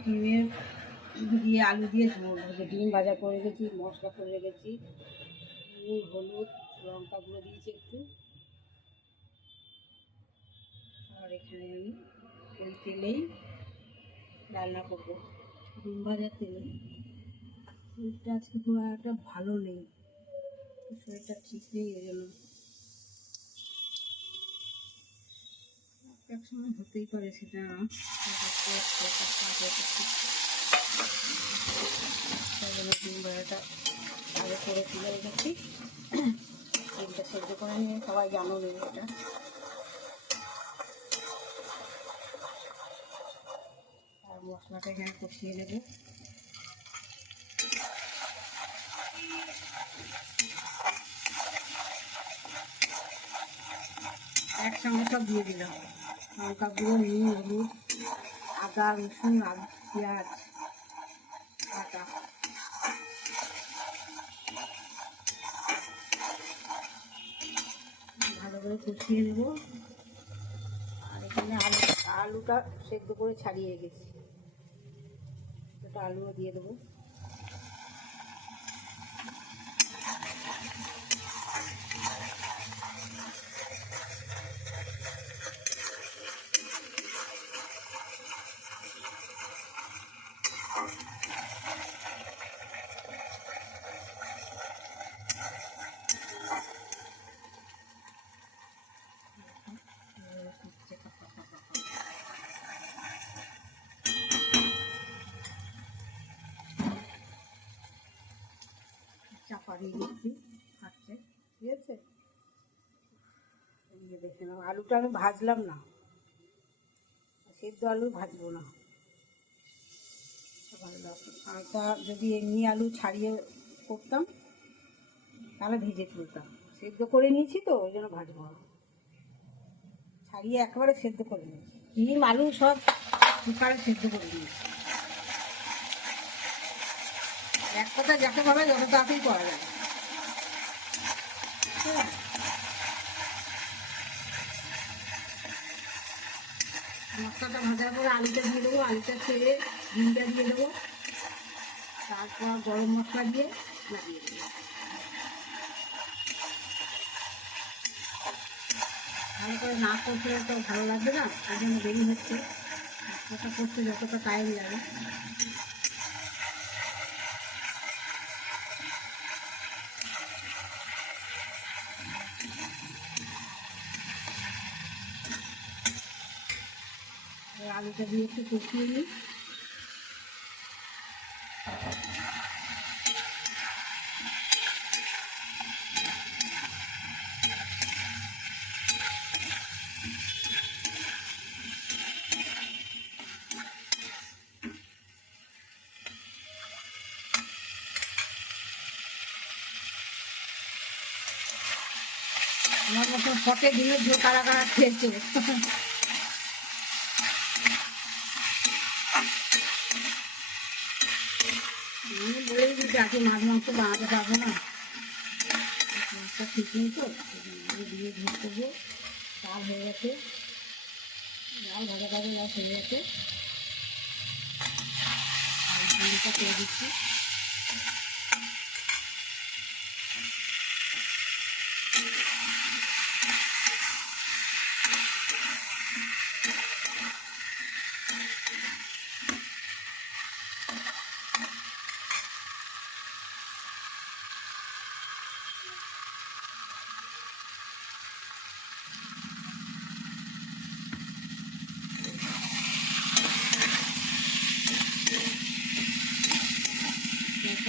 ডিমের দিয়ে আলু দিয়ে ডিম ভাজা করে রেখেছি, মশলা করে রেখেছি। নুন, হলুদ, লঙ্কা গুঁড়ো দিয়েছি একটু। আর এখানে আমি ওই তেলেই রান্না করব। ডিম ভাজার তেলে। শরীরটা আজকে খুব একটা ভালো নেই। শরীরটা ঠিক নেই ওই জন্য। এক সময় হতেই পারে সেটা। ডিম করে তুলে রেখেছি ডিমটা করে নিয়ে সবাই জানো এটা আর মশলাটা এখানে কষিয়ে নেব একসঙ্গে সব দিয়ে দিলাম। লঙ্কা গুঁড়ো নুন হলুদ। আদা, রসুন, আর পেঁয়াজ আটা ভালো করে কষিয়ে নেব। আর এখানে আলু, আলুটা সেদ্ধ করে ছাড়িয়ে রেখেছি। ওটা আলুও দিয়ে দেবো। দিয়ে দিচ্ছি, খাচ্ছে, ঠিক আছে? এই দেখে নাও, আলুটা আমি ভাজলাম না। সেদ্ধ আলু ভাজবো না। আলুটা যদি এমনি আলু ছাড়িয়ে করতাম, তাহলে ভেজে তুলতাম। সেদ্ধ করে নিয়েছি তো, ওই জন্য ভাজবো না। ছাড়িয়ে একেবারে সেদ্ধ করে নিয়েছি। ডিম, আলু সব কুকারে সেদ্ধ করে নিয়েছি। এক কথা যাকে ভাবে যত তাড়াতাড়ি করা। মশলাটা ভাজার পরে আলুটা দিয়ে দেবো, আলুটা ছেড়ে ডিমটা দিয়ে দেবো। তারপর গরম মশলা দিয়ে নামিয়ে দেবো ভালো করে না করতে তো ভালো লাগবে না, তার জন্য দেরি হচ্ছে। মশলাটা করতে যতটা টাইম লাগে। আলুটা দিয়ে একটু কষিয়ে নিই। আমার মতন ফটে ডিমের ঝোল কারা কারা খেয়েছে আমি বলে মাছ মাংস বানাতে পারব না। মাছটা ঠিক নেই তো দিয়ে ভেজ করব। ডাল হয়ে গেছে। ডাল ভাজা ভাজা ডাল হয়ে গেছে। আর দিচ্ছি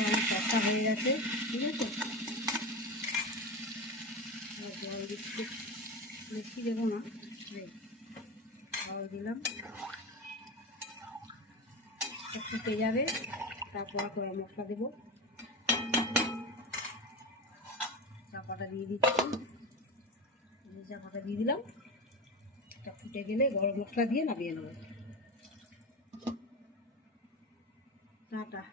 মাছটা অনেক হয়ে গেছে, ঠিক আছে? জল দিচ্ছি। বেশি দেবো না জল দিলাম। ফুটে যাবে তারপর করে মশলা দেবো। চাপাটা দিয়ে দিচ্ছি। চাপাটা দিয়ে দিলাম। এটা ফুটে গেলে গরম মশলা দিয়ে নামিয়ে নেব। টাটা।